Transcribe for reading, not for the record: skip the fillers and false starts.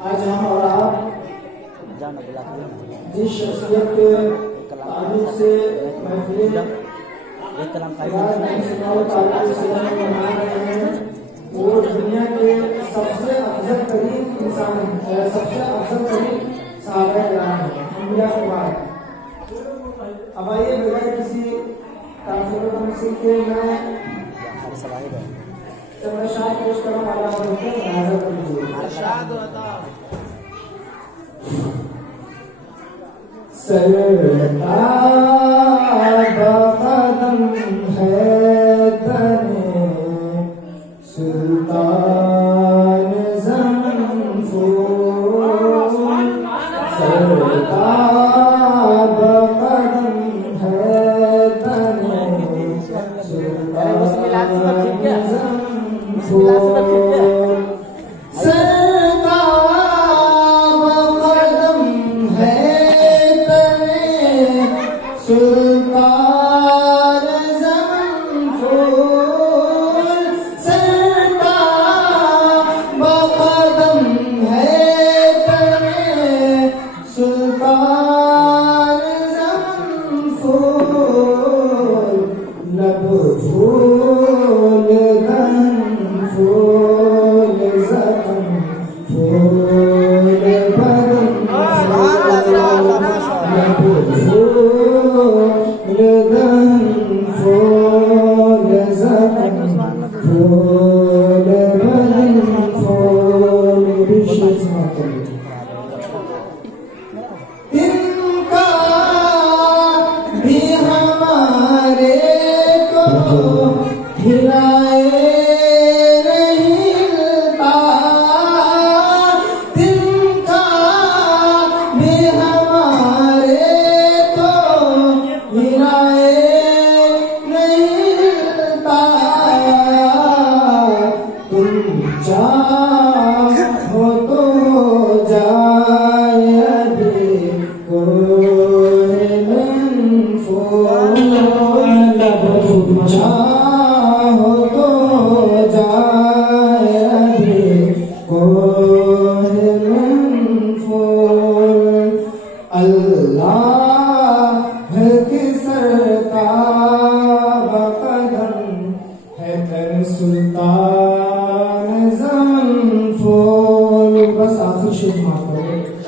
आज हम और आप जिस शख्सियत के ताल्लुक से महफिलें वो दुनिया के सबसे अफजल तरीन इंसान है, सबसे अफजल तरीन सहाबा किराम है, अंबिया के बाद। अब आइए बगैर किसी ताजुब के मैं शायद पेश करने वाला हूँ, सरताज कदम है तने सुल्तान ज़मफ़ूर, सरताज कदम है तने सुल्तान ज़मफ़ूर। सुल्तान ज़मफ़ूर। बस आखिर शेर माफ करो।